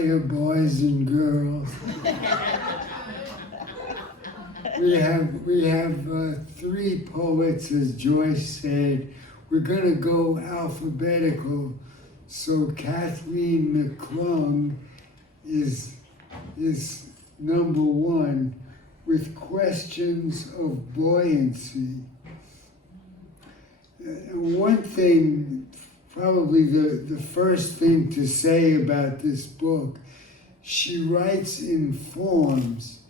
Hiya, boys and girls. We have three poets, as Joyce said. We're going to go alphabetical. So Kathleen McClung is number one with questions of buoyancy. One thing, probably the first thing to say about this book, she writes in forms,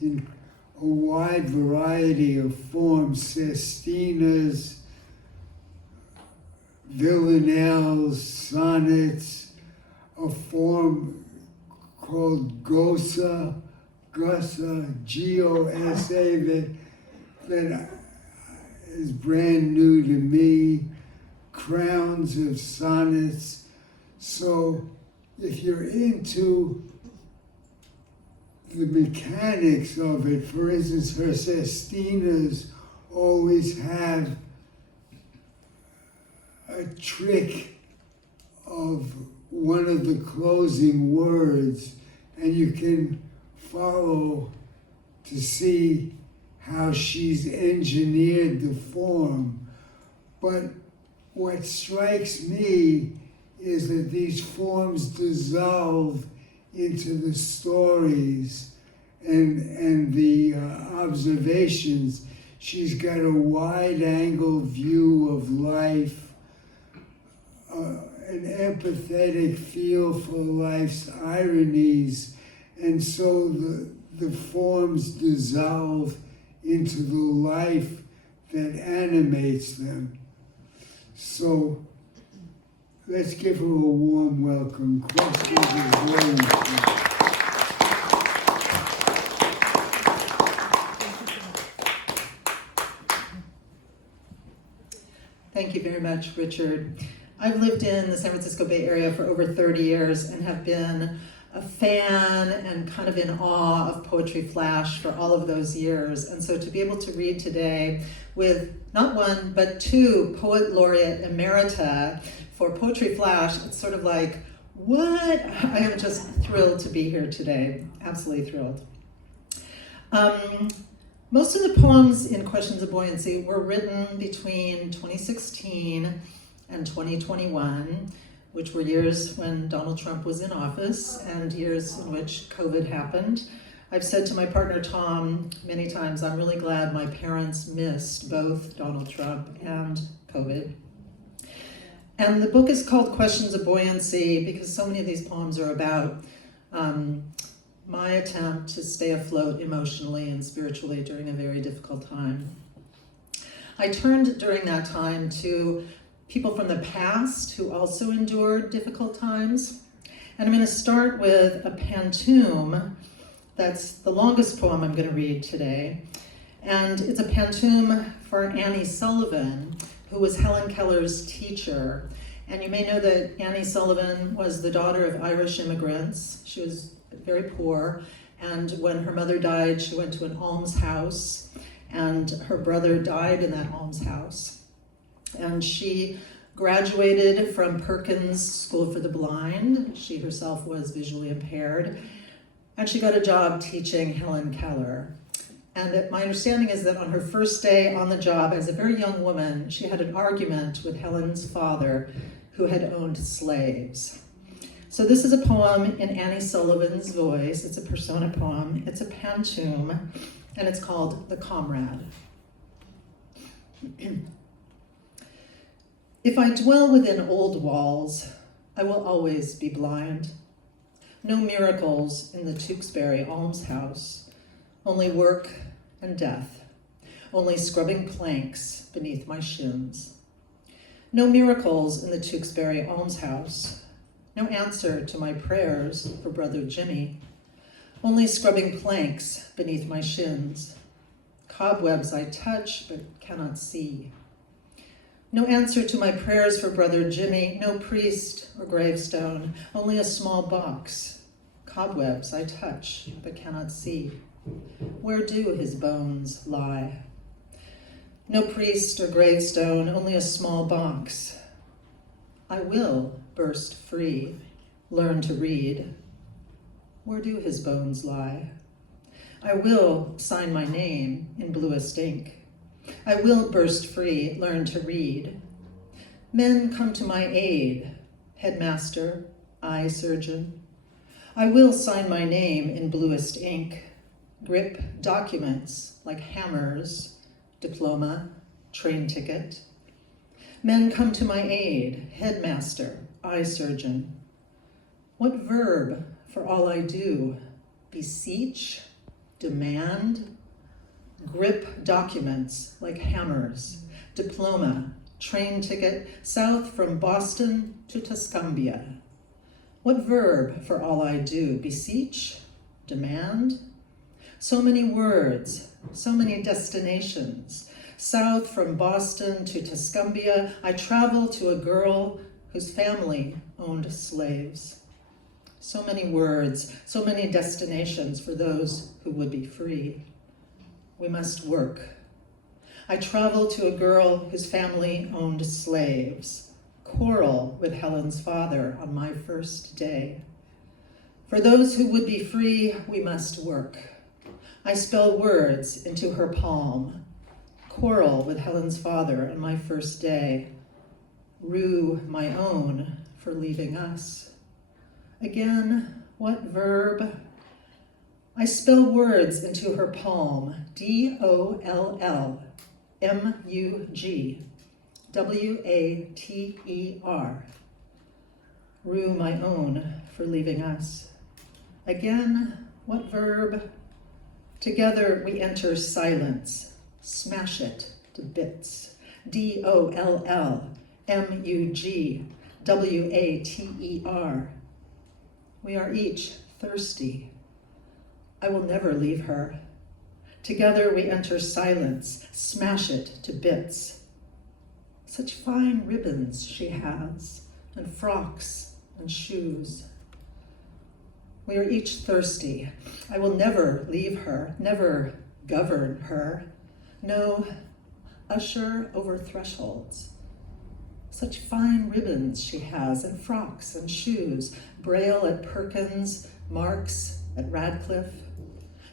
in a wide variety of forms, sestinas, villanelles, sonnets, a form called Gosa, G-O-S-A, that is brand new to me, crowns of sonnets. So if you're into the mechanics of it, for instance, her sestinas always have a trick of one of the closing words, and you can follow to see how she's engineered the form. But what strikes me is that these forms dissolve into the stories and the observations. She's got a wide-angle view of life, an empathetic feel for life's ironies, and so the forms dissolve into the life that animates them. So let's give her a warm welcome. Questions of buoyancy. Thank you very much, Richard. I've lived in the San Francisco Bay Area for over 30 years and have been a fan and kind of in awe of Poetry Flash for all of those years. And so to be able to read today with not one, but two Poet Laureate Emerita for Poetry Flash, it's sort of like, what? I am just thrilled to be here today, absolutely thrilled. Most of the poems in Questions of Buoyancy were written between 2016 and 2021, which were years when Donald Trump was in office and years in which COVID happened. I've said to my partner Tom many times, I'm really glad my parents missed both Donald Trump and COVID. And the book is called Questions of Buoyancy because so many of these poems are about my attempt to stay afloat emotionally and spiritually during a very difficult time. I turned during that time to people from the past who also endured difficult times. And I'm going to start with a pantoum. That's the longest poem I'm going to read today. And it's a pantoum for Annie Sullivan, who was Helen Keller's teacher. And you may know that Annie Sullivan was the daughter of Irish immigrants. She was very poor. And when her mother died, she went to an almshouse, and her brother died in that almshouse. And she graduated from Perkins School for the Blind. She herself was visually impaired. And she got a job teaching Helen Keller. And my understanding is that on her first day on the job, as a very young woman, she had an argument with Helen's father, who had owned slaves. So this is a poem in Annie Sullivan's voice. It's a persona poem. It's a pantoum, and it's called The Comrade. If I dwell within old walls, I will always be blind. No miracles in the Tewksbury almshouse, only work and death, only scrubbing planks beneath my shins. No miracles in the Tewksbury almshouse, no answer to my prayers for Brother Jimmy, only scrubbing planks beneath my shins. Cobwebs I touch but cannot see. No answer to my prayers for Brother Jimmy, no priest or gravestone, only a small box. Cobwebs I touch but cannot see. Where do his bones lie? No priest or gravestone, only a small box. I will burst free, learn to read. Where do his bones lie? I will sign my name in bluest ink. I will burst free, learn to read. Men come to my aid, headmaster, eye surgeon. I will sign my name in bluest ink, grip documents like hammers, diploma, train ticket. Men come to my aid, headmaster, eye surgeon. What verb for all I do? Beseech, demand, grip documents like hammers, diploma, train ticket, south from Boston to Tuscumbia. What verb for all I do? Beseech, demand. So many words, so many destinations. South from Boston to Tuscumbia, I travel to a girl whose family owned slaves. So many words, so many destinations for those who would be free. We must work. I travel to a girl whose family owned slaves. Quarrel with Helen's father on my first day. For those who would be free, we must work. I spell words into her palm. Quarrel with Helen's father on my first day. Rue my own for leaving us. Again, what verb? I spell words into her palm. DOLLMUG, WATER. Rue my own for leaving us. Again, what verb? Together we enter silence. Smash it to bits. DOLLMUG, WATER. We are each thirsty. I will never leave her. Together we enter silence, smash it to bits. Such fine ribbons she has, and frocks and shoes. We are each thirsty. I will never leave her, never govern her. No, usher over thresholds. Such fine ribbons she has, and frocks and shoes. Braille at Perkins, Marks at Radcliffe.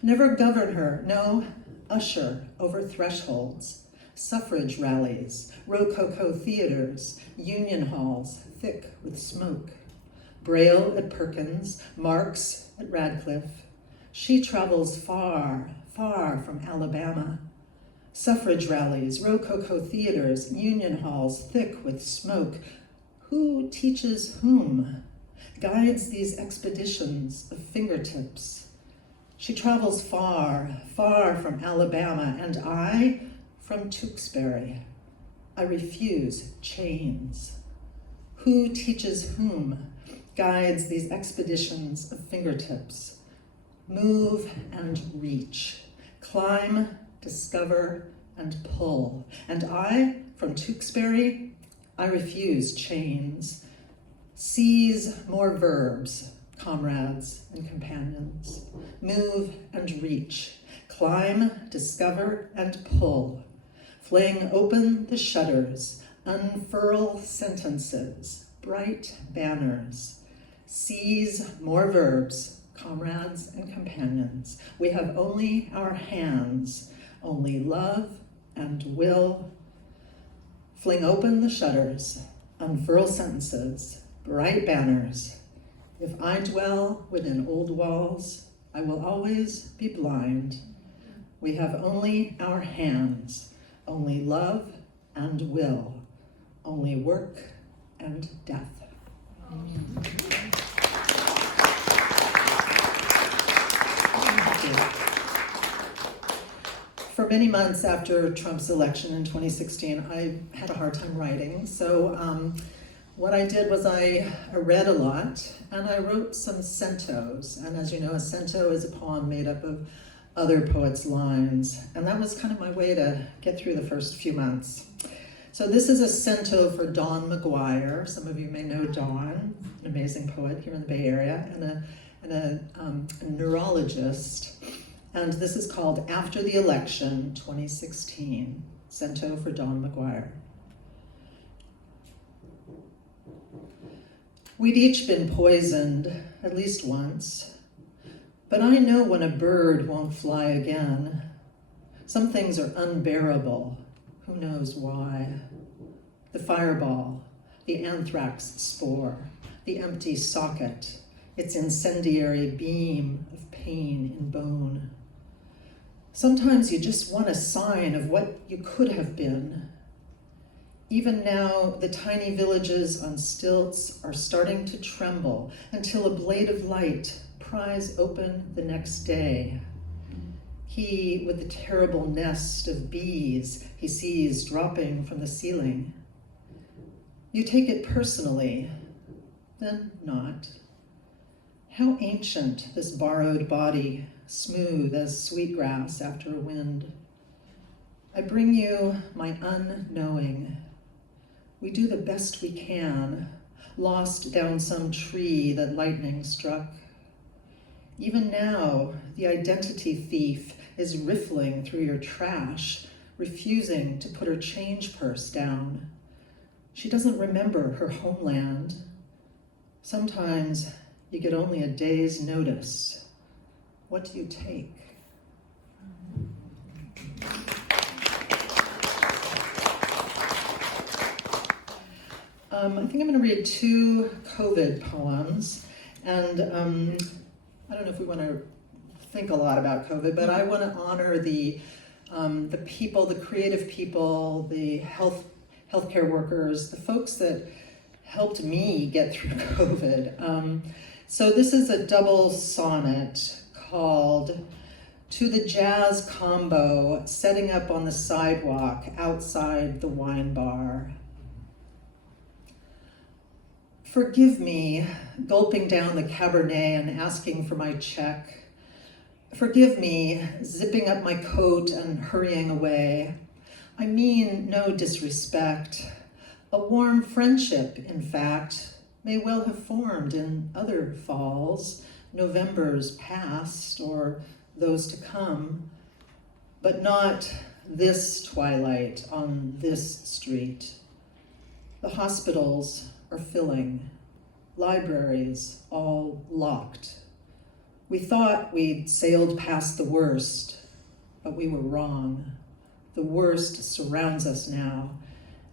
Never govern her, no, usher over thresholds. Suffrage rallies, Rococo theaters, union halls thick with smoke. Braille at Perkins, Marks at Radcliffe. She travels far, far from Alabama. Suffrage rallies, Rococo theaters, union halls thick with smoke. Who teaches whom? Guides these expeditions of fingertips. She travels far, far from Alabama, and I from Tewksbury. I refuse chains. Who teaches whom? Guides these expeditions of fingertips. Move and reach. Climb, discover, and pull. And I, from Tewksbury, I refuse chains. Seize more verbs, comrades and companions. Move and reach. Climb, discover, and pull. Fling open the shutters. Unfurl sentences. Bright banners. Seize more verbs, comrades and companions. We have only our hands, only love and will. Fling open the shutters, unfurl sentences, bright banners. If I dwell within old walls, I will always be blind. We have only our hands, only love and will, only work and death. Amen. For many months after Trump's election in 2016, I had a hard time writing. So what I did was I read a lot, and I wrote some centos. And as you know, a cento is a poem made up of other poets' lines. And that was kind of my way to get through the first few months. So this is a cento for Dawn McGuire. Some of you may know Dawn, an amazing poet here in the Bay Area, and a neurologist. And this is called After the Election 2016, cento for Dawn McGuire. We'd each been poisoned at least once. But I know when a bird won't fly again. Some things are unbearable. Who knows why? The fireball, the anthrax spore, the empty socket, its incendiary beam of pain in bone. Sometimes you just want a sign of what you could have been. Even now, the tiny villages on stilts are starting to tremble until a blade of light pries open the next day. He with the terrible nest of bees he sees dropping from the ceiling. You take it personally, then not. How ancient this borrowed body, smooth as sweetgrass after a wind. I bring you my unknowing. We do the best we can, lost down some tree that lightning struck. Even now, the identity thief is riffling through your trash, refusing to put her change purse down. She doesn't remember her homeland. Sometimes you get only a day's notice. What do you take? I think I'm going to read 2 COVID poems, and I don't know if we want to think a lot about COVID, but I want to honor the people, the creative people, the healthcare workers, the folks that helped me get through COVID. So this is a double sonnet called "To the Jazz Combo, Setting Up on the Sidewalk Outside the Wine Bar." Forgive me, gulping down the Cabernet and asking for my check. Forgive me, zipping up my coat and hurrying away. I mean no disrespect. A warm friendship, in fact, may well have formed in other falls, Novembers past or those to come, but not this twilight on this street. The hospitals are filling, libraries all locked. We thought we'd sailed past the worst, but we were wrong. The worst surrounds us now,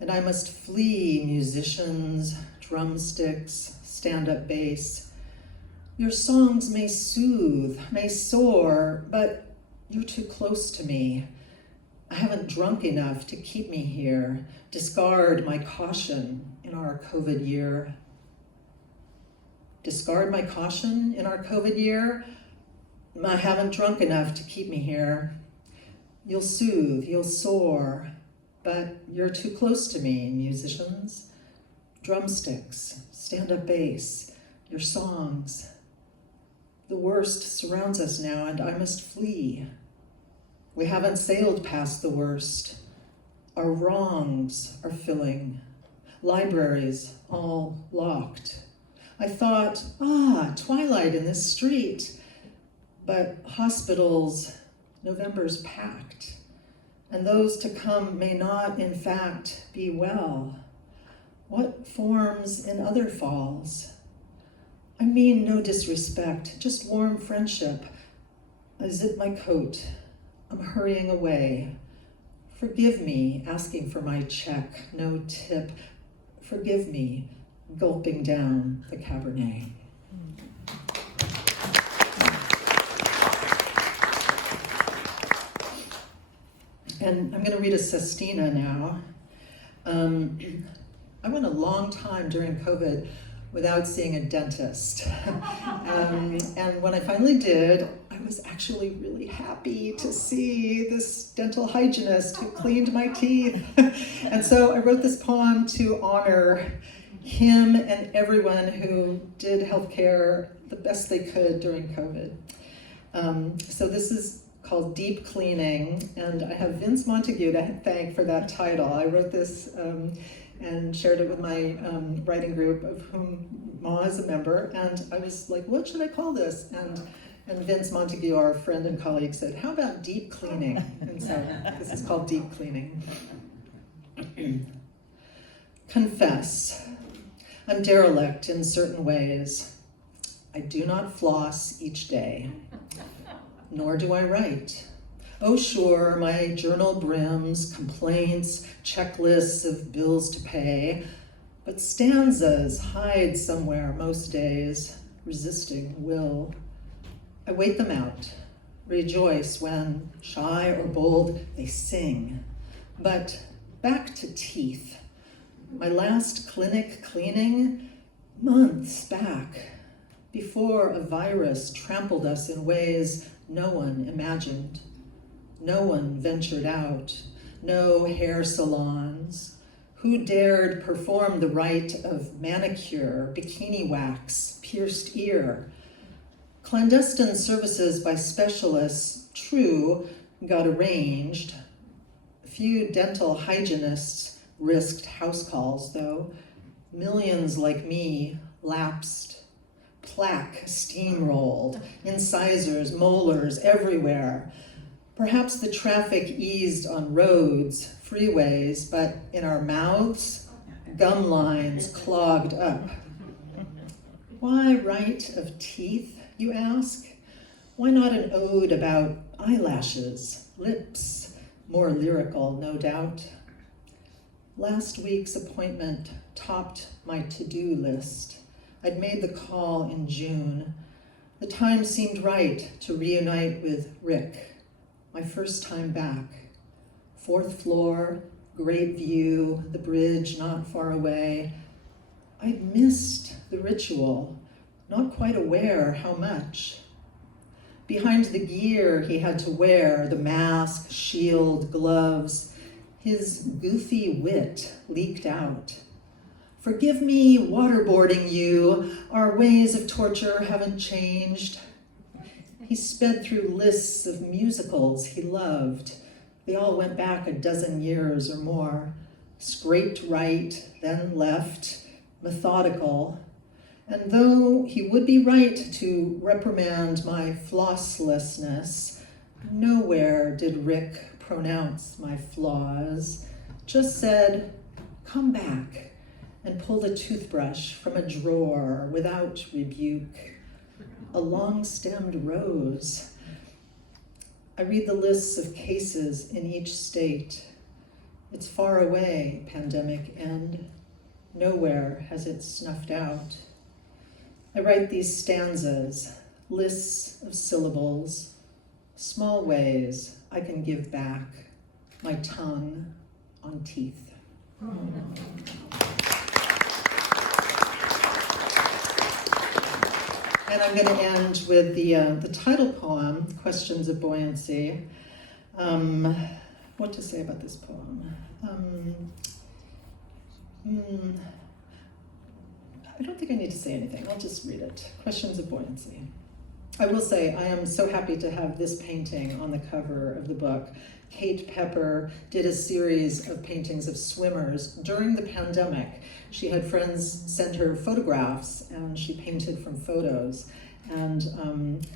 and I must flee musicians, drumsticks, stand-up bass. Your songs may soothe, may soar, but you're too close to me. I haven't drunk enough to keep me here. Discard my caution in our COVID year. Discard my caution in our COVID year? I haven't drunk enough to keep me here. You'll soothe, you'll soar, but you're too close to me, musicians. Drumsticks, stand-up bass, your songs. The worst surrounds us now, and I must flee. We haven't sailed past the worst. Our wrongs are filling. Libraries all locked. I thought, twilight in this street. But hospitals, November's packed. And those to come may not, in fact, be well. What forms in other falls? I mean no disrespect, just warm friendship. I zip my coat. I'm hurrying away. Forgive me, asking for my check, no tip. Forgive me, gulping down the Cabernet. And I'm going to read a sestina now. I went a long time during COVID without seeing a dentist. And when I finally did, I was actually really happy to see this dental hygienist who cleaned my teeth. And so I wrote this poem to honor him and everyone who did healthcare the best they could during COVID. So this is called Deep Cleaning, and I have Vince Montague to thank for that title. I wrote this and shared it with my writing group, of whom Maw is a member, and I was like, what should I call this? And Vince Montague, our friend and colleague, said, how about Deep Cleaning? And so this is called Deep Cleaning. Confess. I'm derelict in certain ways. I do not floss each day, nor do I write. Oh, sure, my journal brims, complaints, checklists of bills to pay, but stanzas hide somewhere most days, resisting will. I wait them out, rejoice when, shy or bold, they sing. But back to teeth. My last clinic cleaning, months back, before a virus trampled us in ways no one imagined. No one ventured out, no hair salons. Who dared perform the rite of manicure, bikini wax, pierced ear? Clandestine services by specialists, true, got arranged. A few dental hygienists risked house calls, though. Millions like me lapsed. Plaque steamrolled, incisors, molars everywhere. Perhaps the traffic eased on roads, freeways, but in our mouths, gum lines clogged up. Why write of teeth, you ask? Why not an ode about eyelashes, lips, more lyrical, no doubt? Last week's appointment topped my to-do list. I'd made the call in June. The time seemed right to reunite with Rick. My first time back. 4th floor, great view, the bridge not far away. I'd missed the ritual, not quite aware how much. Behind the gear he had to wear, the mask, shield, gloves, his goofy wit leaked out. Forgive me waterboarding you, our ways of torture haven't changed. He sped through lists of musicals he loved. They all went back a dozen years or more. Scraped right, then left, methodical. And though he would be right to reprimand my flosslessness, nowhere did Rick pronounce my flaws, just said, come back, and pulled a toothbrush from a drawer without rebuke. A long-stemmed rose. I read the lists of cases in each state. It's far away, pandemic end. Nowhere has it snuffed out. I write these stanzas, lists of syllables, small ways I can give back my tongue on teeth. And I'm going to end with the title poem, Questions of Buoyancy. What to say about this poem? I don't think I need to say anything. I'll just read it. Questions of Buoyancy. I will say I am so happy to have this painting on the cover of the book. Kate Pepper did a series of paintings of swimmers during the pandemic. She had friends send her photographs and she painted from photos. And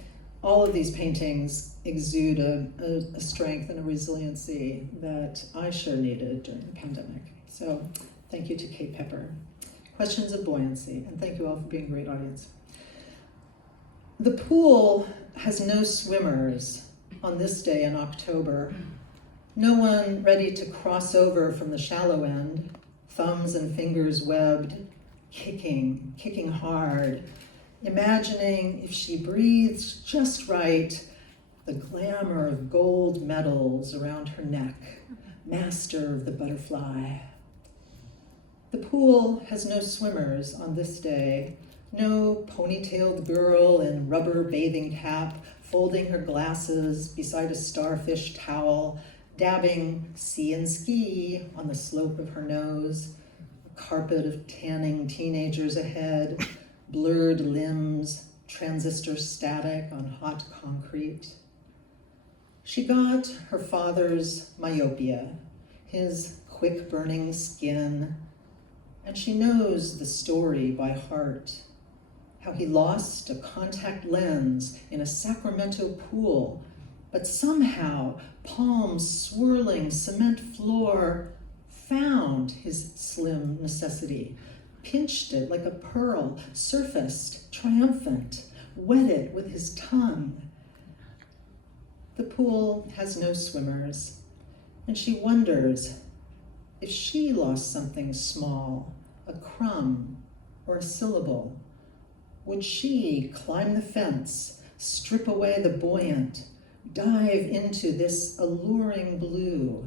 all of these paintings exude a strength and a resiliency that I sure needed during the pandemic. So thank you to Kate Pepper. Questions of Buoyancy, and thank you all for being a great audience. The pool has no swimmers on this day in October. No one ready to cross over from the shallow end, thumbs and fingers webbed, kicking hard, imagining if she breathes just right, the glamour of gold medals around her neck, master of the butterfly. The pool has no swimmers on this day, no ponytailed girl in rubber bathing cap, folding her glasses beside a starfish towel, dabbing sea and ski on the slope of her nose, a carpet of tanning teenagers ahead, blurred limbs, transistor static on hot concrete. She got her father's myopia, his quick-burning skin, and she knows the story by heart, how he lost a contact lens in a Sacramento pool, but somehow, palms swirling cement floor, found his slim necessity, pinched it like a pearl, surfaced, triumphant, wet it with his tongue. The pool has no swimmers, and she wonders if she lost something small, a crumb or a syllable. Would she climb the fence, strip away the buoyant, dive into this alluring blue?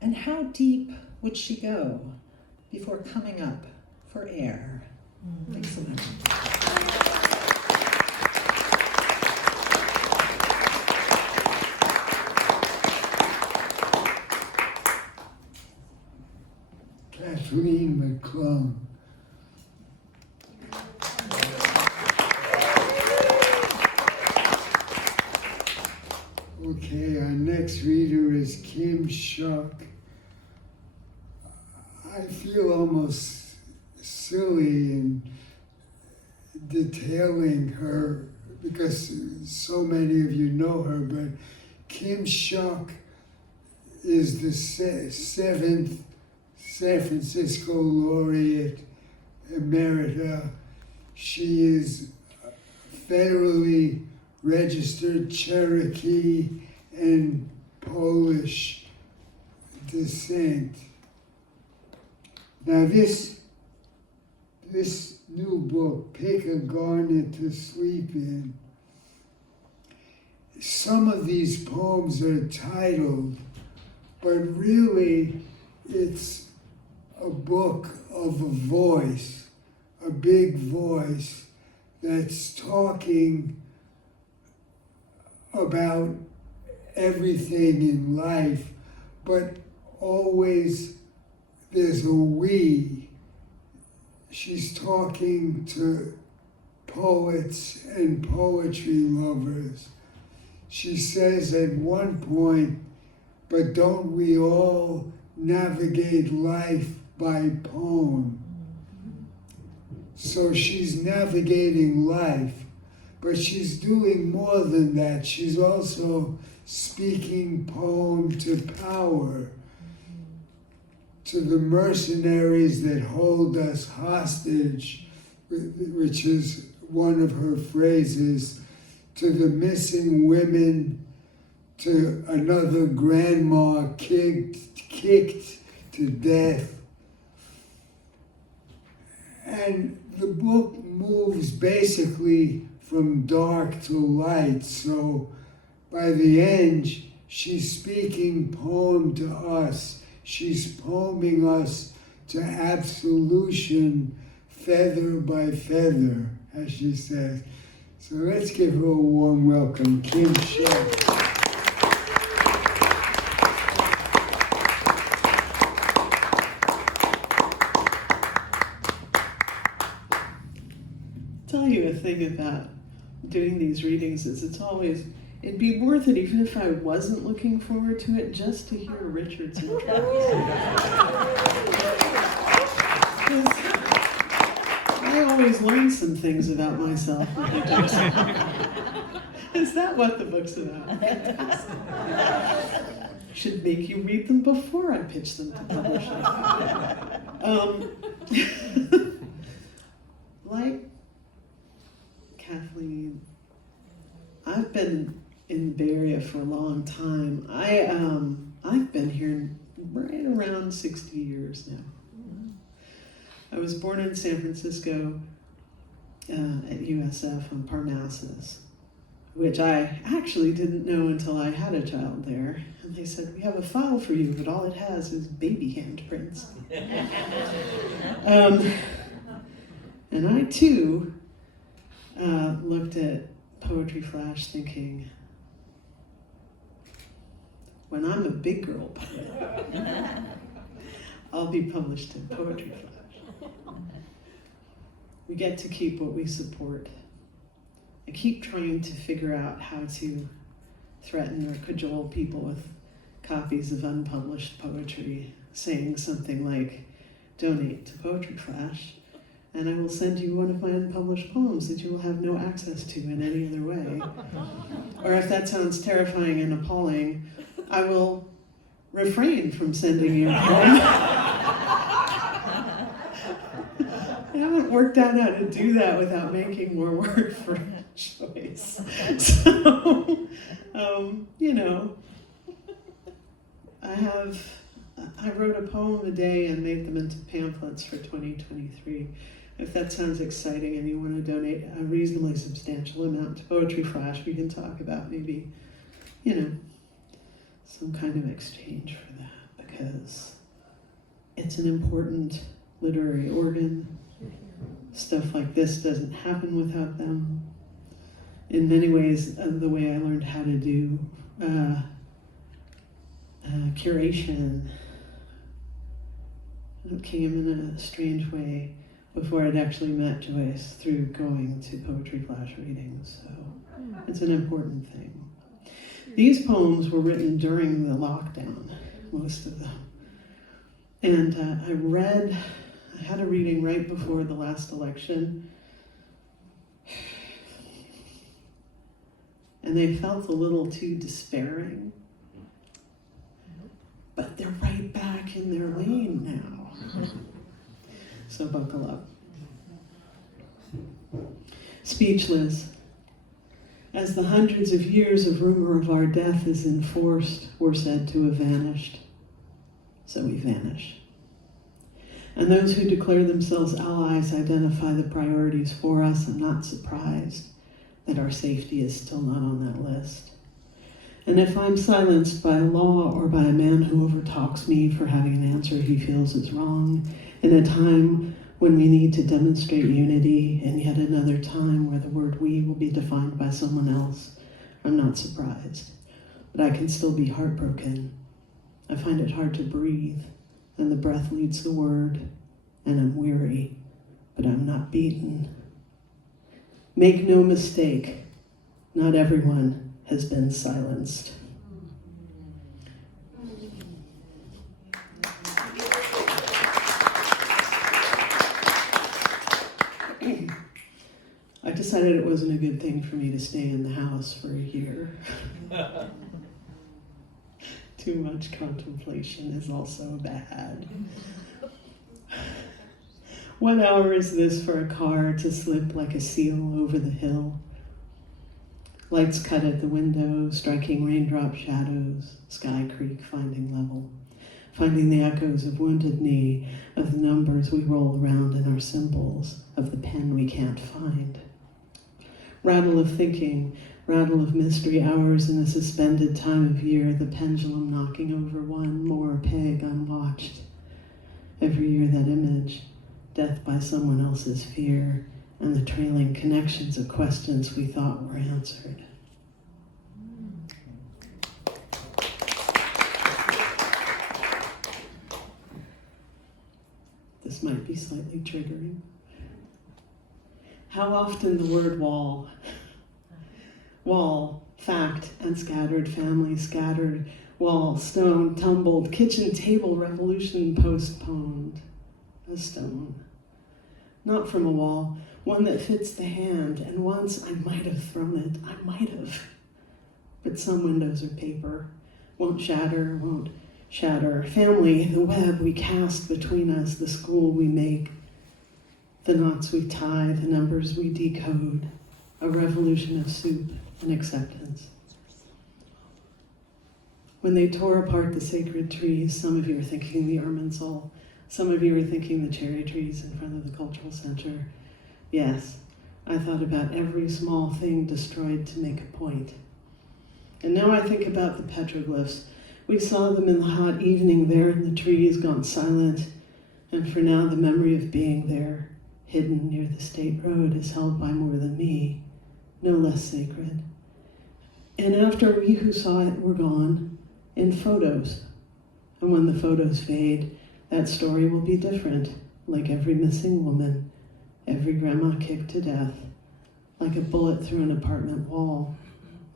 And how deep would she go before coming up for air? Thanks so much. Kathleen McClung. Okay, our next reader is Kim Shuck. I feel almost silly in detailing her because so many of you know her, but Kim Shuck is the seventh San Francisco Laureate Emerita. She is federally registered Cherokee and Polish descent. Now this new book, Pick a Garnet to Sleep In, some of these poems are titled, but really it's a book of a voice, a big voice that's talking about everything in life, but always there's a we. She's talking to poets and poetry lovers. She says at one point, but don't we all navigate life by poem? So she's navigating life, but she's doing more than that. She's also speaking poem to power, to the mercenaries that hold us hostage, which is one of her phrases, to the missing women, to another grandma kicked to death. And the book moves basically from dark to light, so by the end, she's speaking poem to us. She's poeming us to absolution, feather by feather, as she says. So let's give her a warm welcome, Kim Shuck. Tell you a thing about doing these readings is it'd be worth it even if I wasn't looking forward to it just to hear Richard's intro. I always learn some things about myself. Is that what the book's about? Should make you read them before I pitch them to publishers. Like Kathleen, I've been in the Bay Area for a long time. I've been here right around 60 years now. I was born in San Francisco at USF on Parnassus, which I actually didn't know until I had a child there. And they said, we have a file for you, but all it has is baby handprints. And I too looked at Poetry Flash thinking, when I'm a big girl poet, I'll be published in Poetry Flash. We get to keep what we support. I keep trying to figure out how to threaten or cajole people with copies of unpublished poetry, saying something like, donate to Poetry Flash, and I will send you one of my unpublished poems that you will have no access to in any other way. Or if that sounds terrifying and appalling, I will refrain from sending you a poem. haven't worked out how to do that without making more work for choice. So, I wrote a poem a day and made them into pamphlets for 2023. If that sounds exciting and you want to donate a reasonably substantial amount to Poetry Flash, we can talk about maybe, some kind of exchange for that, because it's an important literary organ. Stuff like this doesn't happen without them. In many ways, the way I learned how to do curation came in a strange way before I'd actually met Joyce through going to Poetry Flash readings. So it's an important thing. These poems were written during the lockdown, most of them. And I had a reading right before the last election. And they felt a little too despairing. But they're right back in their lane now. So buckle up. Speechless. As the hundreds of years of rumor of our death is enforced, we're said to have vanished. So we vanish. And those who declare themselves allies identify the priorities for us. I'm not surprised that our safety is still not on that list. And if I'm silenced by law or by a man who overtalks me for having an answer he feels is wrong, in a time when we need to demonstrate unity, and yet another time where the word we will be defined by someone else, I'm not surprised. But I can still be heartbroken. I find it hard to breathe, and the breath leads the word, and I'm weary, but I'm not beaten. Make no mistake, not everyone has been silenced. I decided it wasn't a good thing for me to stay in the house for a year. Too much contemplation is also bad. 1 hour is this for a car to slip like a seal over the hill? Lights cut at the window, striking raindrop shadows, Sky Creek finding level, finding the echoes of wounded knee, of the numbers we roll around in our symbols, of the pen we can't find. Rattle of thinking, rattle of mystery hours in a suspended time of year, the pendulum knocking over one more peg unwatched. Every year that image, death by someone else's fear, and the trailing connections of questions we thought were answered. This might be slightly triggering. How often the word wall, fact and scattered, family scattered, wall, stone, tumbled, kitchen table, revolution postponed. A stone. Not from a wall, one that fits the hand, and once I might have thrown it, I might have. But some windows are paper, won't shatter. Family, the web we cast between us, the school we make, the knots we tie, the numbers we decode, a revolution of soup and acceptance. When they tore apart the sacred trees, some of you are thinking the Irminsul, some of you are thinking the cherry trees in front of the cultural center. Yes, I thought about every small thing destroyed to make a point. And now I think about the petroglyphs. We saw them in the hot evening there in the trees, gone silent, and for now the memory of being there, hidden near the state road, is held by more than me, no less sacred. And after we who saw it were gone, in photos. And when the photos fade, that story will be different, like every missing woman, every grandma kicked to death, like a bullet through an apartment wall,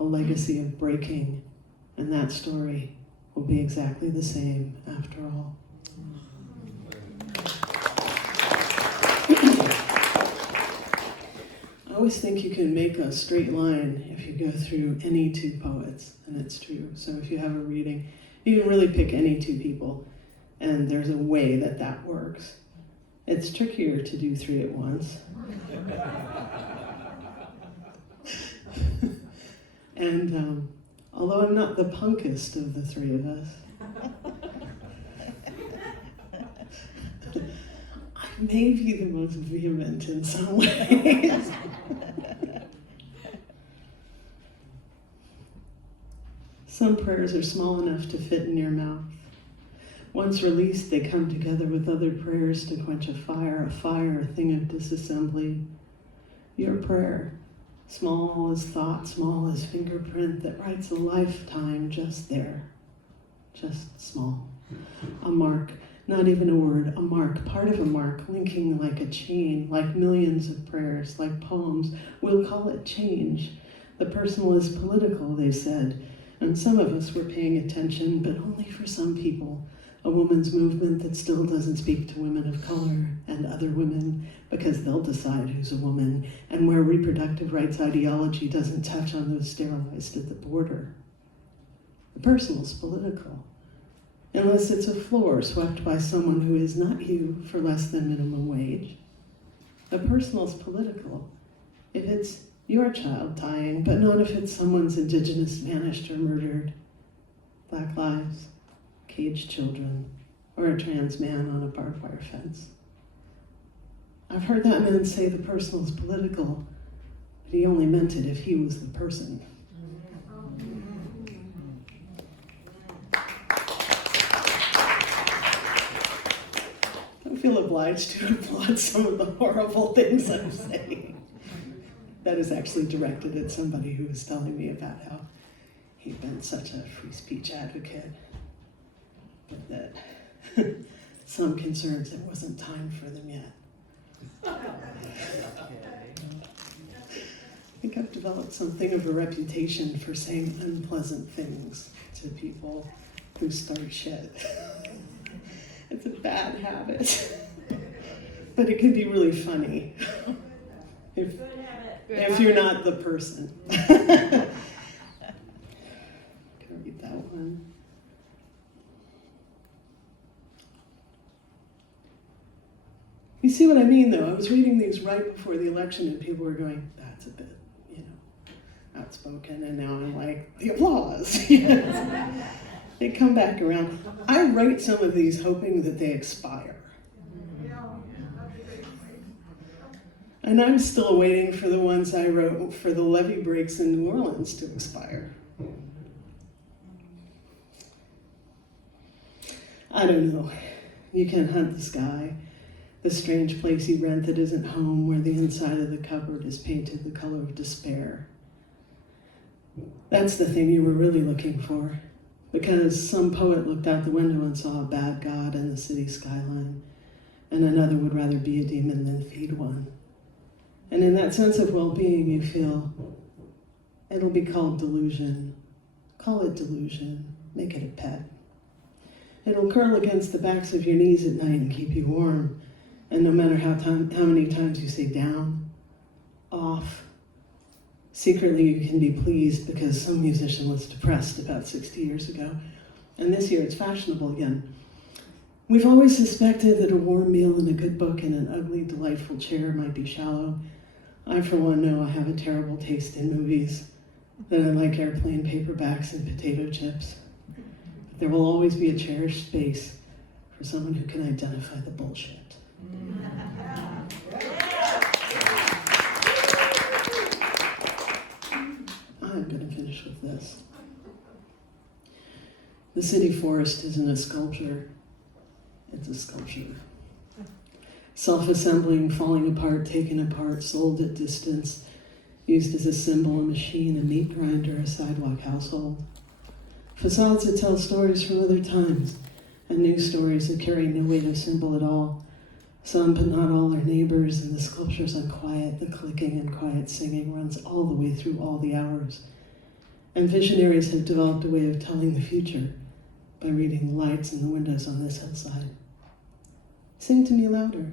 a legacy of breaking, and that story will be exactly the same after all. I always think you can make a straight line if you go through any two poets, and it's true. So if you have a reading, you can really pick any two people, and there's a way that works. It's trickier to do 3 at once. And although I'm not the punkest of the 3 of us, I may be the most vehement in some ways. Some prayers are small enough to fit in your mouth. Once released, they come together with other prayers to quench a fire, a thing of disassembly. Your prayer, small as thought, small as fingerprint that writes a lifetime just there, just small. A mark, not even a word, a mark, part of a mark, linking like a chain, like millions of prayers, like poems. We'll call it change. The personal is political, they said, and some of us were paying attention, but only for some people. A woman's movement that still doesn't speak to women of color and other women because they'll decide who's a woman, and where reproductive rights ideology doesn't touch on those sterilized at the border. The personal's political, unless it's a floor swept by someone who is not you for less than minimum wage. The personal's political if it's your child dying, but not if it's someone's indigenous vanished or murdered. Black lives, caged children, or a trans man on a barbed wire fence. I've heard that man say the personal is political, but he only meant it if he was the person. I feel obliged to applaud some of the horrible things I'm saying. That is actually directed at somebody who was telling me about how he'd been such a free speech advocate, but that some concerns it wasn't time for them yet. I think I've developed something of a reputation for saying unpleasant things to people who start shit. It's a bad habit, but it can be really funny if you're not the person. Can I read that one? You see what I mean, though? I was reading these right before the election, and people were going, that's a bit, outspoken, and now I'm like, the applause. They come back around. I write some of these hoping that they expire. And I'm still waiting for the ones I wrote for the levee breaks in New Orleans to expire. I don't know. You can hunt the sky, the strange place you rent that isn't home, where the inside of the cupboard is painted the color of despair. That's the thing you were really looking for, because some poet looked out the window and saw a bad god in the city skyline, and another would rather be a demon than feed one. And in that sense of well-being, you feel, it'll be called delusion. Call it delusion. Make it a pet. It'll curl against the backs of your knees at night and keep you warm. And no matter how many times you say down, off, secretly you can be pleased because some musician was depressed about 60 years ago. And this year it's fashionable again. We've always suspected that a warm meal and a good book in an ugly, delightful chair might be shallow. I, for one, know I have a terrible taste in movies, that I like airplane paperbacks and potato chips. But there will always be a cherished space for someone who can identify the bullshit. I'm going to finish with this. The city forest isn't a sculpture. It's a sculpture. Self-assembling, falling apart, taken apart, sold at distance, used as a symbol, a machine, a meat grinder, a sidewalk household. Facades that tell stories from other times, and new stories that carry no weight of symbol at all. Some, but not all, are neighbors, and the sculptures are quiet. The clicking and quiet singing runs all the way through all the hours. And visionaries have developed a way of telling the future by reading the lights in the windows on this hillside. Sing to me louder.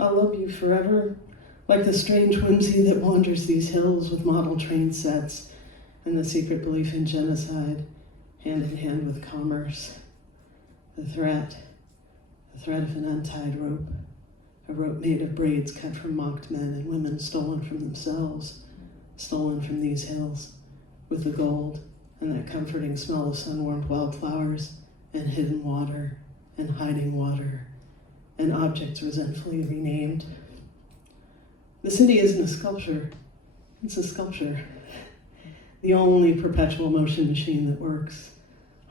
I'll love you forever, like the strange whimsy that wanders these hills with model train sets and the secret belief in genocide, hand in hand with commerce. The threat of an untied rope. a rope made of braids cut from mocked men and women stolen from themselves, stolen from these hills, with the gold and that comforting smell of sun-warmed wildflowers and hidden water and hiding water and objects resentfully renamed. The city isn't a sculpture, it's a sculpture. The only perpetual motion machine that works,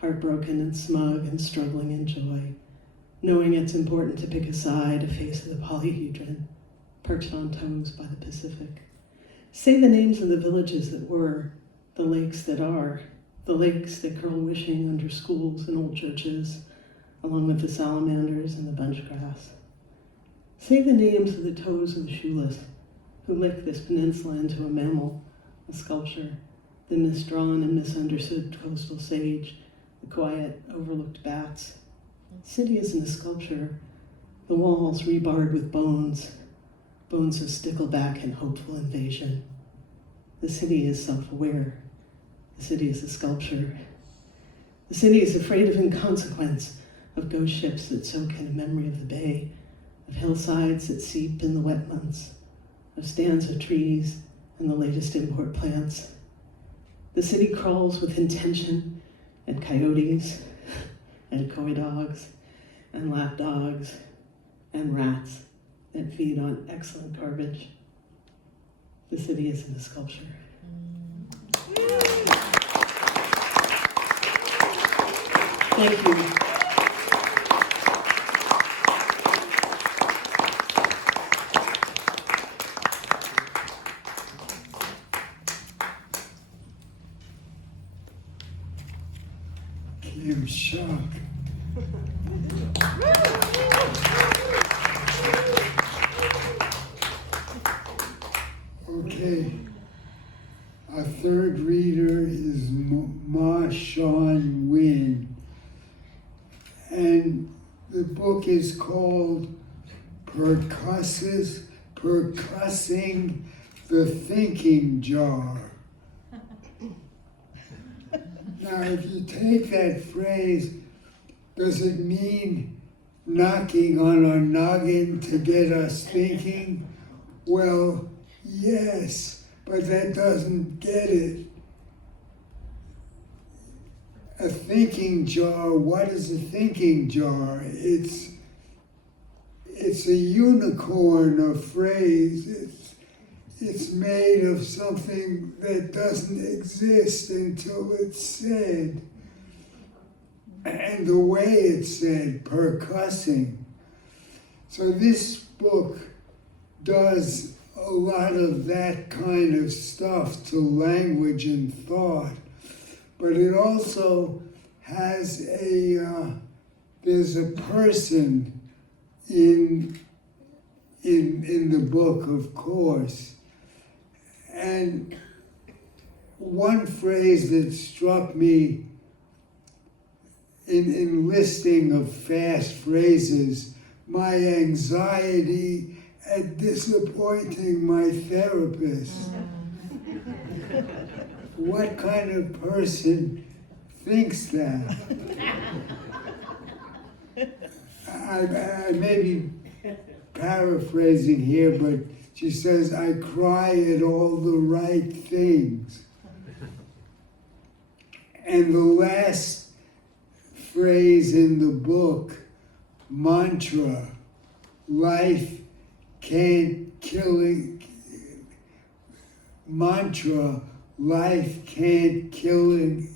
heartbroken and smug and struggling in joy, knowing it's important to pick a side, a face of the polyhedron, perched on toes by the Pacific. Say the names of the villages that were, the lakes that are, the lakes that curl wishing under schools and old churches, along with the salamanders and the bunch grass. Say the names of the toes of the shoeless, who lick this peninsula into a mammal, a sculpture, the misdrawn and misunderstood coastal sage, the quiet, overlooked bats. The city isn't a sculpture. The walls rebarred with bones, bones of stickleback and hopeful invasion. The city is self-aware. The city is a sculpture. The city is afraid of inconsequence, of ghost ships that soak in a memory of the bay, of hillsides that seep in the wet months, of stands of trees and the latest import plants. The city crawls with intention and coyotes and coy dogs and lap dogs and rats that feed on excellent garbage. The city isn't a sculpture. Thank you. Kim Shuck. Okay, our third reader is Maw Shein, and the book is called Percussing the Thinking Jar. Now, if you take that phrase, does it mean knocking on our noggin to get us thinking? Well, yes, but that doesn't get it. A thinking jar, what is a thinking jar? It's a unicorn of phrase. It's made of something that doesn't exist until it's said. And the way it's said, percussing. So this book does a lot of that kind of stuff to language and thought. But it also has there's a person in the book, of course. And one phrase that struck me in listing of fast phrases, my anxiety at disappointing my therapist. What kind of person thinks that? I may be paraphrasing here, but she says, I cry at all the right things. And the last phrase in the book, mantra, life can't killing, mantra, life can't killing,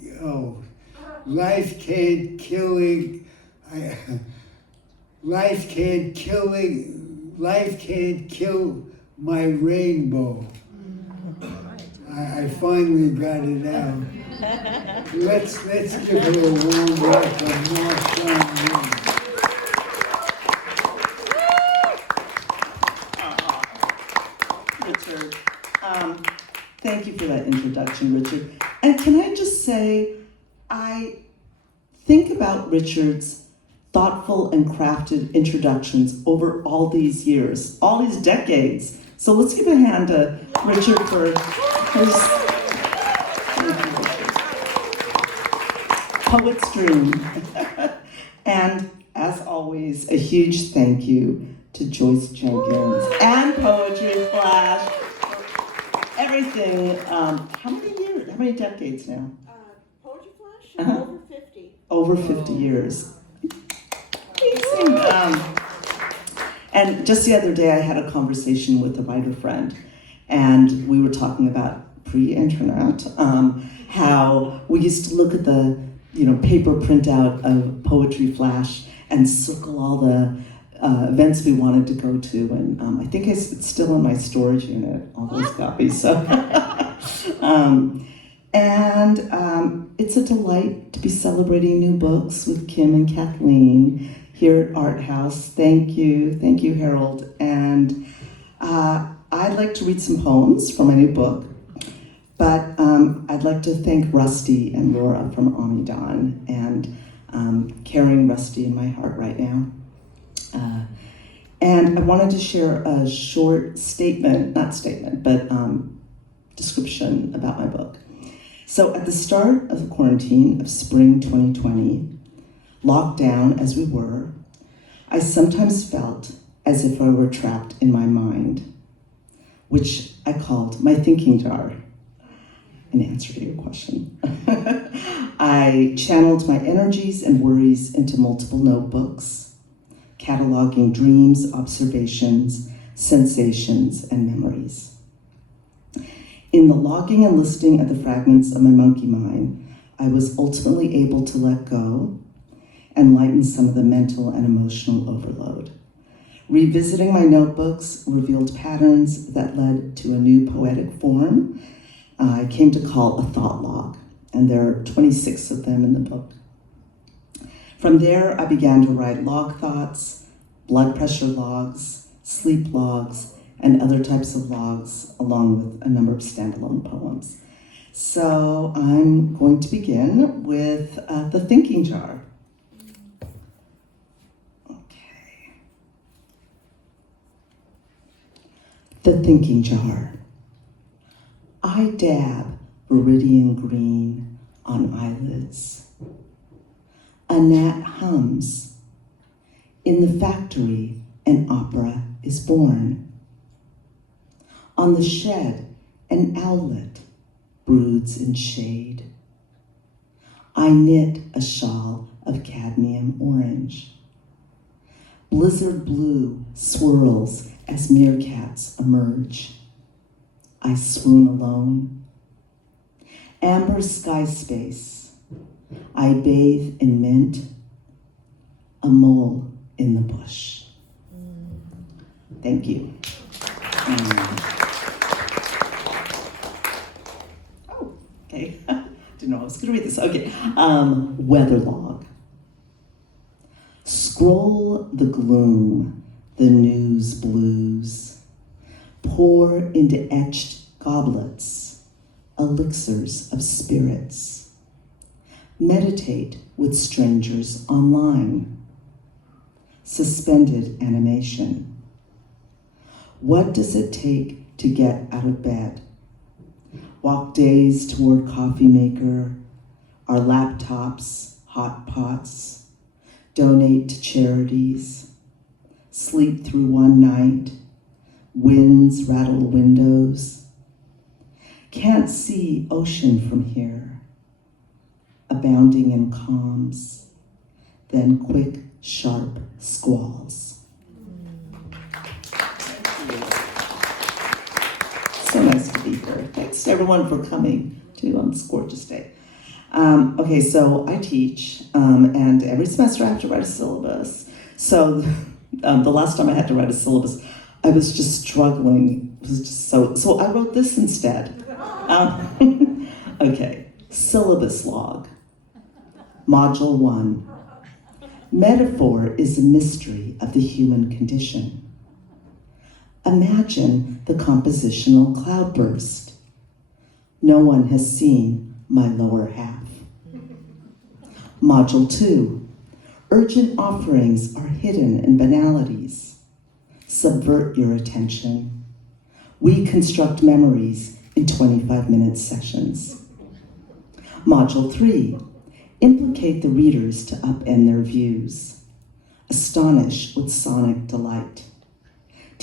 life can't killing, life can't kill my rainbow. I finally got it out. Let's give her a warm welcome, Maw Shein. Richard, thank you for that introduction, Richard. And can I just say, I think about Richard's thoughtful and crafted introductions over all these years, all these decades. So let's give a hand to Richard for his poet's dream. And as always, a huge thank you to Joyce Jenkins and Poetry Flash. Everything. How many years? How many decades now? Poetry Flash? Over 50. Over 50 years. Amazing. And just the other day, I had a conversation with a writer friend, and we were talking about pre-internet, how we used to look at the paper printout of Poetry Flash and circle all the events we wanted to go to, and I think it's still in my storage unit, all those copies. So, it's a delight to be celebrating new books with Kim and Kathleen here at Art House. Thank you, Harold. And I'd like to read some poems from my new book, but I'd like to thank Rusty and Laura from Amidon, and carrying Rusty in my heart right now. And I wanted to share a short description about my book. So at the start of the quarantine of spring 2020, locked down as we were, I sometimes felt as if I were trapped in my mind, which I called my thinking jar, in answer to your question. I channeled my energies and worries into multiple notebooks, cataloging dreams, observations, sensations, and memories. In the logging and listing of the fragments of my monkey mind, I was ultimately able to let go and lighten some of the mental and emotional overload. Revisiting my notebooks revealed patterns that led to a new poetic form I came to call a thought log, and there are 26 of them in the book. From there, I began to write log thoughts, blood pressure logs, sleep logs, and other types of logs, along with a number of standalone poems. So I'm going to begin with the thinking jar. Okay. The thinking jar. I dab viridian green on eyelids. A gnat hums. In the factory, an opera is born. On the shed, an owlet broods in shade. I knit a shawl of cadmium orange. Blizzard blue swirls as meerkats emerge. I swoon alone. Amber sky space. I bathe in mint. A mole in the bush. Thank you. Okay, didn't know I was going to read this. Okay, weather log. Scroll the gloom, the news blues. Pour into etched goblets, elixirs of spirits. Meditate with strangers online. Suspended animation. What does it take to get out of bed? Walk days toward coffee maker, our laptops, hot pots, donate to charities, sleep through one night, winds rattle windows. Can't see ocean from here, abounding in calms, then quick, sharp squalls. So nice to be here. Thanks to everyone for coming too on this gorgeous day. Okay, so I teach, and every semester I have to write a syllabus. So the last time I had to write a syllabus, I was just struggling. It was just so I wrote this instead. Okay, syllabus log. Module 1. Metaphor is a mystery of the human condition. Imagine the compositional cloudburst. No one has seen my lower half. Module 2. Urgent offerings are hidden in banalities. Subvert your attention. We construct memories in 25-minute sessions. Module 3. Implicate the readers to upend their views. Astonish with sonic delight.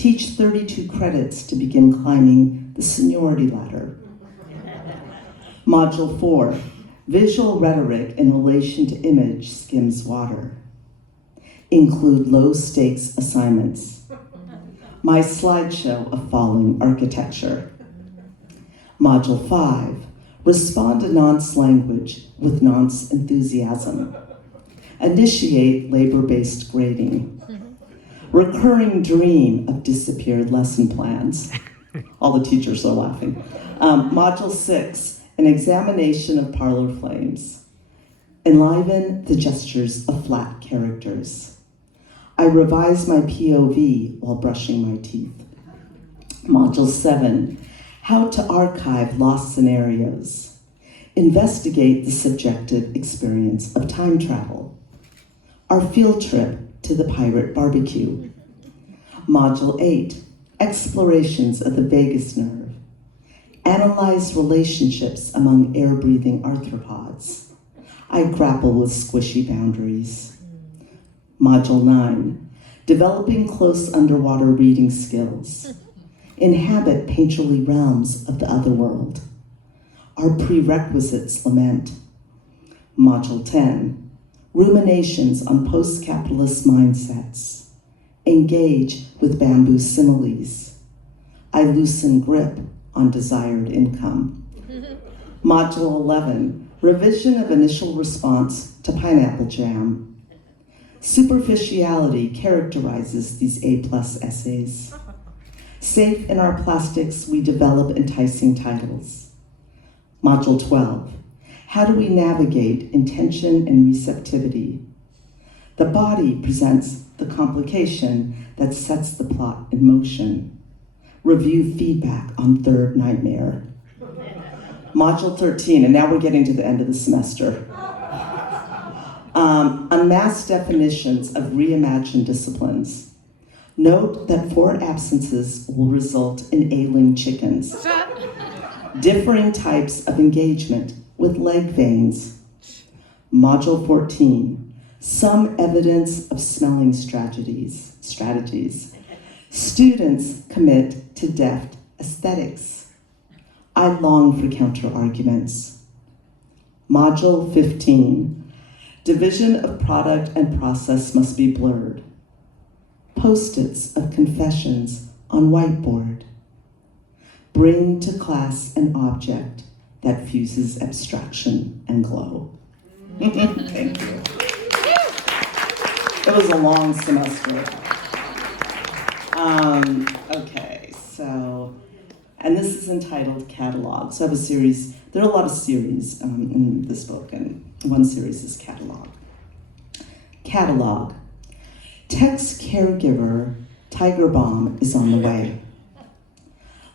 Teach 32 credits to begin climbing the seniority ladder. Module 4, visual rhetoric in relation to image skims water. Include low-stakes assignments. My slideshow of falling architecture. Module 5, respond to nonce language with nonce enthusiasm. Initiate labor-based grading. Recurring dream of disappeared lesson plans. All the teachers are laughing. Module 6, an examination of parlor flames. Enliven the gestures of flat characters. I revise my POV while brushing my teeth. Module 7, how to archive lost scenarios. Investigate the subjective experience of time travel. Our field trip to the pirate barbecue. Module 8, explorations of the vagus nerve. Analyze relationships among air-breathing arthropods. I grapple with squishy boundaries. Module 9, developing close underwater reading skills. Inhabit painterly realms of the otherworld. Our prerequisites lament. Module 10, ruminations on post-capitalist mindsets. Engage with bamboo similes. I loosen grip on desired income. Module 11, revision of initial response to pineapple jam. Superficiality characterizes these A+ essays. Safe in our plastics, we develop enticing titles. Module 12, how do we navigate intention and receptivity? The body presents the complication that sets the plot in motion. Review feedback on third nightmare. Module 13, and now we're getting to the end of the semester. Unmasked definitions of reimagined disciplines. Note that 4 absences will result in ailing chickens. Differing types of engagement with leg veins. Module 14, some evidence of smelling strategies. Students commit to deft aesthetics. I long for counter-arguments. Module 15, division of product and process must be blurred. Post-its of confessions on whiteboard. Bring to class an object that fuses abstraction and glow. Thank you. It was a long semester. Okay, so, and this is entitled Catalog. So I have a series, there are a lot of series in this book, and one series is Catalog. Catalog. Text caregiver, Tiger Bomb is on the way.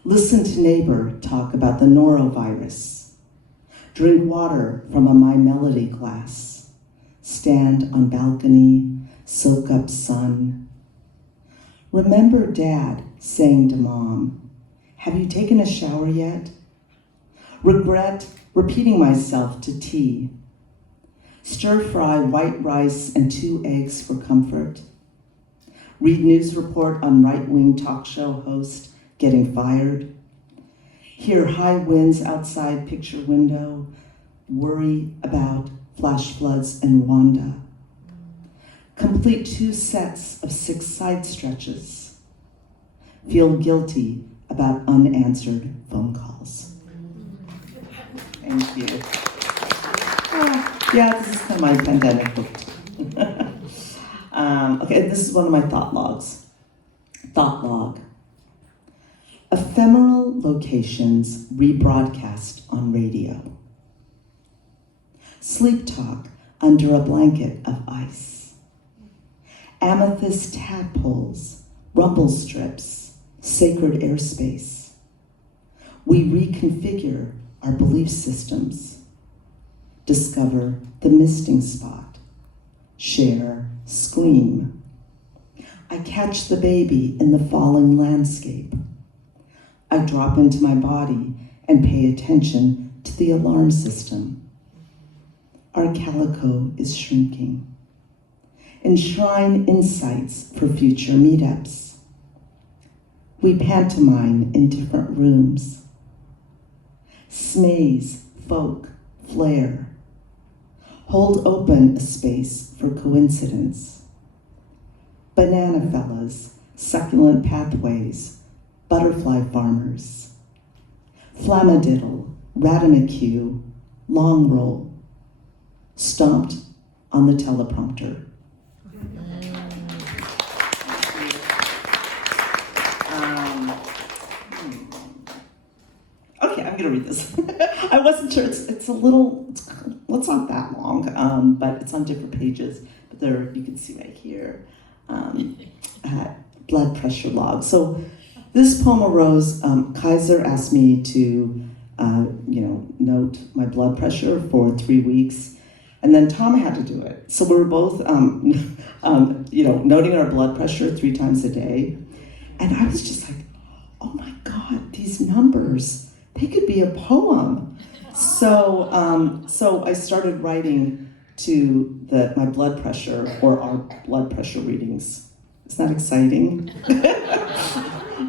Listen to neighbor talk about the norovirus. Drink water from a My Melody glass. Stand on balcony, soak up sun. Remember dad saying to mom, have you taken a shower yet? Regret repeating myself to tea. Stir fry white rice and 2 eggs for comfort. Read news report on right-wing talk show host getting fired. Hear high winds outside picture window. Worry about flash floods in Rwanda. Complete 2 sets of 6 side stretches. Feel guilty about unanswered phone calls. Thank you. Yeah, this is kind of my pandemic book. Okay, this is one of my thought logs. Thought log. Ephemeral locations rebroadcast on radio. Sleep talk under a blanket of ice. Amethyst tadpoles, rumble strips, sacred airspace. We reconfigure our belief systems. Discover the misting spot. Share, scream. I catch the baby in the falling landscape. I drop into my body and pay attention to the alarm system. Our calico is shrinking. Enshrine insights for future meetups. We pantomime in different rooms. Smaze, folk, flair. Hold open a space for coincidence. Banana fellas, succulent pathways, butterfly farmers. Flammadiddle, Radamacue, long roll. Stomped on the teleprompter. Okay, I'm gonna read this. I wasn't sure. It's not that long, but it's on different pages. But there, you can see right here, blood pressure log. So this poem arose. Kaiser asked me to, note my blood pressure for 3 weeks, and then Tom had to do it. So we were both, noting our blood pressure 3 times a day, and I was just like, oh my God, these numbers. They could be a poem. So I started writing to my blood pressure or our blood pressure readings. Isn't that exciting?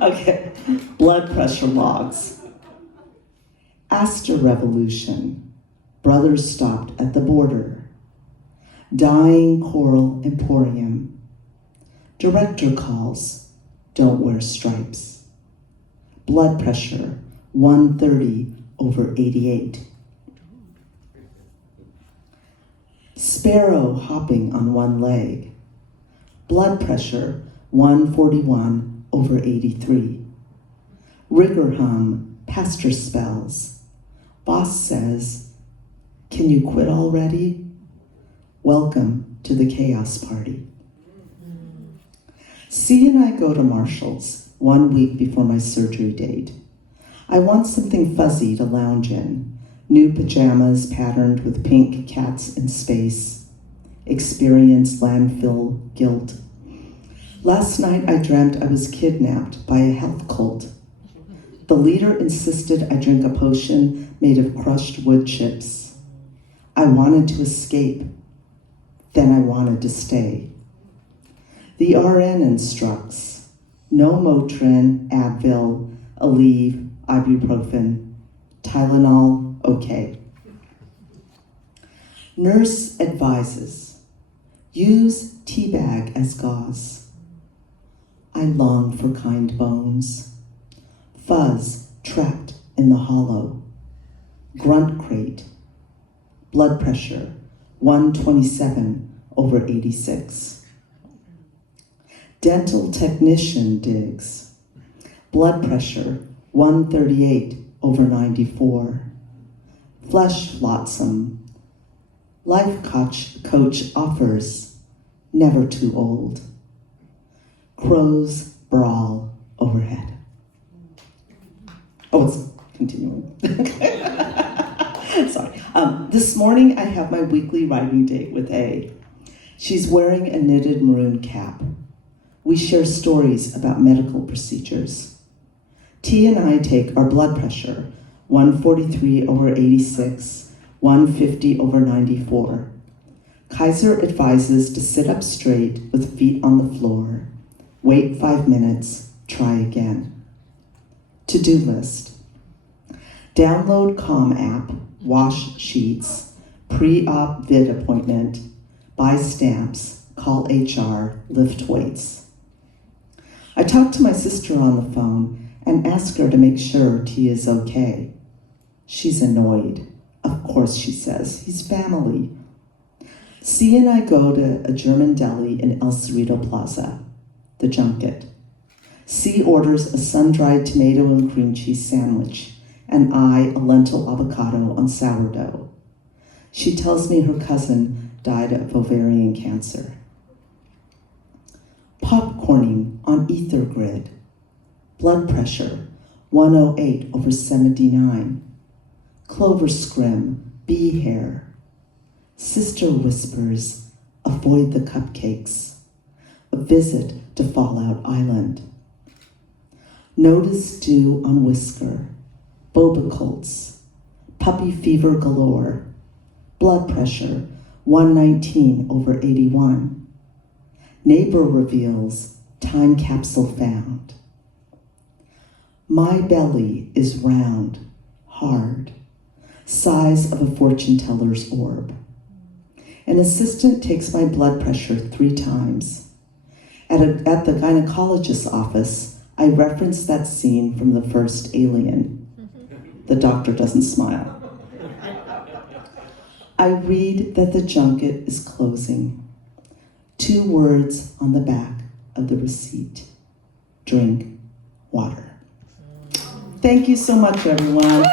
Okay, blood pressure logs. Astor Revolution. Brothers stopped at the border. Dying Coral Emporium. Director calls. Don't wear stripes. Blood pressure. 130/88. Sparrow hopping on one leg. Blood pressure 141/83. Rigor hum, pastor spells. Boss says, can you quit already? Welcome to the chaos party. C and I go to Marshall's 1 week before my surgery date. I want something fuzzy to lounge in. New pajamas patterned with pink cats in space. Experience landfill guilt. Last night I dreamt I was kidnapped by a health cult. The leader insisted I drink a potion made of crushed wood chips. I wanted to escape. Then I wanted to stay. The RN instructs. No Motrin, Advil, Aleve, ibuprofen, Tylenol, okay. Nurse advises, use tea bag as gauze. I long for kind bones. Fuzz trapped in the hollow. Grunt crate. Blood pressure 127/86. Dental technician digs. Blood pressure 138/94. Flesh flotsam. Life coach offers. Never too old. Crows brawl overhead. Oh, it's continuing. Sorry. This morning I have my weekly writing date with A. She's wearing a knitted maroon cap. We share stories about medical procedures. T and I take our blood pressure, 143/86, 150/94. Kaiser advises to sit up straight with feet on the floor. Wait 5 minutes, try again. To-do list. Download Calm app, wash sheets, pre-op vid appointment, buy stamps, call HR, lift weights. I talked to my sister on the phone and ask her to make sure T is okay. She's annoyed. Of course, she says, he's family. C and I go to a German deli in El Cerrito Plaza, the junket. C orders a sun-dried tomato and cream cheese sandwich, and I a lentil avocado on sourdough. She tells me her cousin died of ovarian cancer. Popcorning on ether grid. Blood pressure 108/79. Clover scrim, bee hair. Sister whispers, avoid the cupcakes. A visit to Fallout Island. Notice dew on whisker. Boba colts. Puppy fever galore. Blood pressure 119/81. Neighbor reveals time capsule found. My belly is round, hard, size of a fortune teller's orb. An assistant takes my blood pressure 3 times. At the gynecologist's office, I reference that scene from the first Alien. The doctor doesn't smile. I read that the junket is closing. 2 words on the back of the receipt. Drink water. Thank you so much, everyone.